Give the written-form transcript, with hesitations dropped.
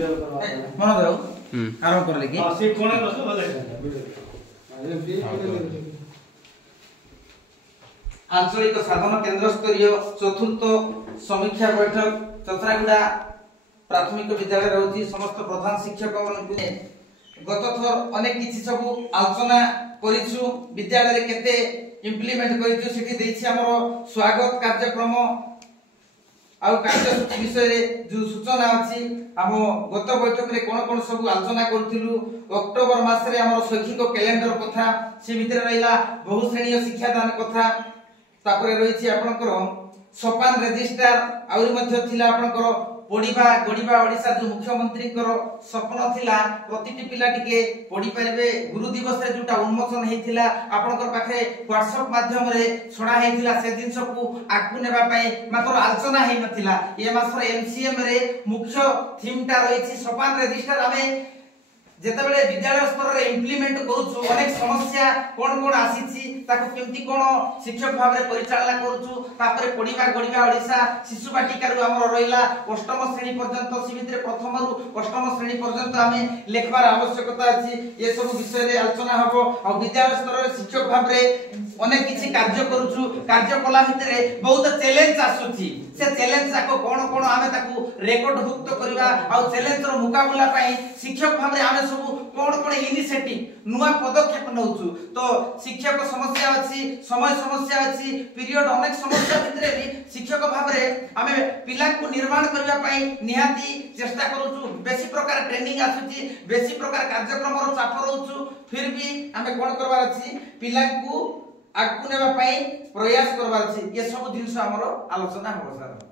मन दाऊ आरंभ कर लेकी हां से कोने बस भले आंचलिक साधन केन्द्र स्तरीय चतुर्थ समीक्षा बैठक चतरागुड़ा प्राथमिक विद्यालय रहउची समस्त प्रधान शिक्षक मानकु गत थर अनेक किछि सब आलोचना करिछु विद्यालय रे केते इंप्लीमेंट करिछु सेठी देछि हमर स्वागत कार्यक्रम आउ कार्यसूची विषय रे जो सूचना अछि हम गत बैठक रे कोन कोन सब आलोचना करथिलु अक्टोबर मास रे हमर शैक्षिक कैलेंडर कथा से भितर रहिला बहुश्रेणी शिक्षा दान कथा तापरे रहिछि आपनकर सोपान रजिस्टर आउरी मध्ये थिला आपनकर पढिबा गडिबा ओडिसा जो मुख्यमंत्री कर स्वप्न थिला प्रतिटी पिला टिके पढि परबे गुरु दिवस रे जोटा उन्मोचन हेथिला आपनकर पाखे व्हाट्सएप माध्यम रे छडा हेथिला से दिन सबको आकु नेबा पई मात्र आलोचना हे नथिला ए मास रे एमसीएम रे मुख्य थीमटा रहिछि सोपान रजिस्टर हमें जेतेबेले विद्यालय स्तर रे इंप्लीमेंट करूछु अनेक समस्या कोन कोन आसीछि ताको केमति कोन शिक्षक भाव रे परिचालना करूछु तापरे पढिबा गडिबा ओडिसा शिशु बाटिका रु हमर रहिला अष्टम श्रेणी पर्यंत सीमित रे प्रथम रु अष्टम श्रेणी पर्यंत हमें लेखबार आवश्यकता अछि ए सब विषय रे आलोचना हबो आ विद्यालय स्तर रे शिक्षक भाव रे अनेक किछि कार्य करूछु कार्य कला भितरे बहुत चैलेंज आसुछि से चैलेंज जाको कोन कोन हमें ताको रेकॉर्ड भुक्त करबा आ चैलेंज रो मुकाबला पई शिक्षक भाव रे हमें सब कोन कोन इनिशिएटिव नुवा पदक्षेप नउछु तो शिक्षक समस्या अछि समय समस्या अछि पीरियड अनेक समस्या भितरे भी शिक्षक भाव रे हमें पिला को निर्माण करबा पई निहाती चेष्टा करूछु बेसी प्रकार ट्रेनिंग आसुछि बेसी प्रकार कार्यक्रम रो चाप रहउछु फिर भी हमें कोन करबार अछि पिला को आगु नेबा पई प्रयास करबार अछि ये सब दिन से हमरो आलोचना हो सर।